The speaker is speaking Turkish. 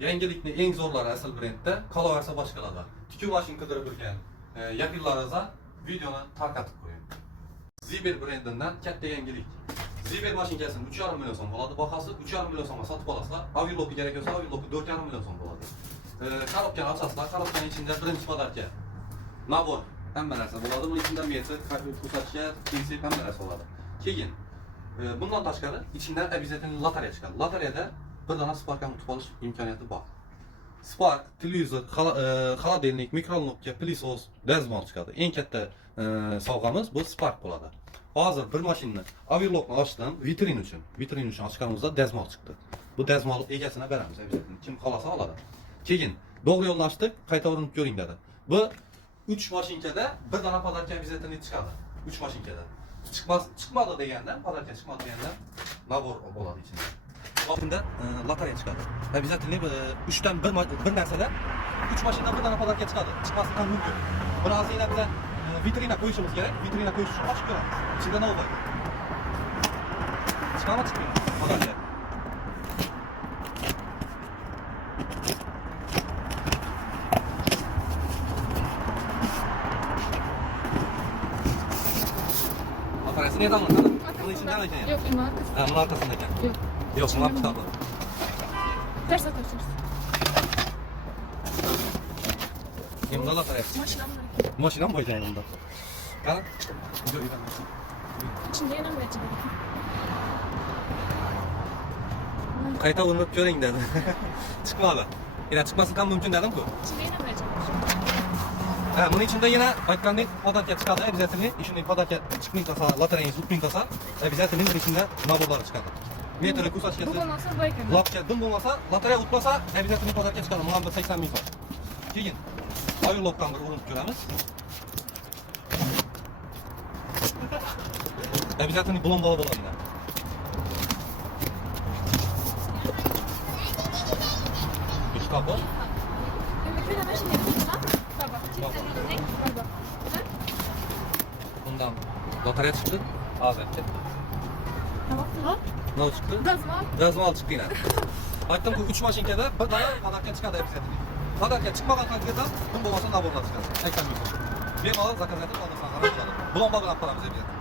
Yangilikni eng zo'rlari asl brendda, qolaversa boshqalarda. Tikuv mashin qidirib yurgan yaqinlaringizga videoni tarqatib qo'ying. Ziber brendidan katta yangilik. Ziber mashinkasini 3,5 million so'm bo'ladi, bahasi 3,5 million so'mga sotib olasizlar. Avilopi kerak bo'lsa, avilopi 4,5 million so'm bo'ladi. Korobkani ochasizlar, korobkaning ichida birinchi podarka nabor hamma narsa bo'ladi. Buning ichida metr, ko'rsatkich, prinsip hamma narsa bo'ladi. Keyin bundan tashqari ichidan обязательно lotereya chiqadi. Lotereyada bir dona Spark'ni yutib olish imkoniyati bor. Spark, televizor, холодильник, mikrovolnovka, pilisos, dazmol chiqadi. Eng katta sovg'amiz bu Spark bo'ladi. Hozir bir mashinani avialokni ochdim, vitrin uchun ochganimizda dazmol chiqdi. Bu dazmol egasini beramiz, kim qolasa oladi. Keyin to'g'ri yo'llanishdik, qayta urinib ko'ring dedi. Bu 3 mashinkada bir dona podarka обязательно chiqadi. 3 mashinkada. Chiqmadi deganda, podarka chiqmadi deganda nabor bo'ladi ichida. Bunda lotereya chiqadi. Обязательно 3 dan bir narsada 3 mashinadan bir dona podarka chiqadi. Chiqmasi ham mumkin. Buni hozir yana biza vitrina qo'yishimiz kerak. Vitrina qo'yish uchun ochib ko'ramiz. Ichida nima bor? Chiqadi, chiqmaydi. Podarka. Lotereyasini yedaman. Bunun içinden ne ekan? Yok, bunun arkasında. Ha, bunun arkasında ekan. Yok. Yok, bunun arkasında. Ters atarsınız. Bunda lotereyası. Maşinam var. Mashina mı qo'ygan bunda? Qani? İçinde yana mı geçecek? Qayta urinib ko'ring dedi. Chiqmadi. Yana chiqmasi ham mumkin dedim-ku. İçinde yana mı geçecek? Ha, buning ichida yana aytgandek podarka chiqadi, обязательно. Ishning podarka chiqmaysa, lotereyangiz o'tmaysa, обязательно buning ichida naborlar chiqadi. Metri ko'rsatkichasi. Bu olmasa bu ekan. Lopcha dim bo'lmasa, lotereya o'tmasa, обязательно podarka chiqadi. Bundan bir 80 ming so'm. Keyin avialokdan bir urinib ko'ramiz. Обязательно blomba bo'ladi. Üç kapı. Ümit bir maşin yapayım lan. Baba. Baba. Bundan lotereya chiqdi. Hozir. Tamam. Ne chiqdi? Gazmal. Dazmol chiqdi yana. Aytdim-ku 3 mashinkada bir dona podarka chiqadi обязательно. Podarka chiqmagan taqdirda bu bo'lmasa naborlar chiqadi. 80 ming so'm. Bemalol zakaz etib olmasan qarab bo'ladi. Blomba bilan qilamiz обязательно.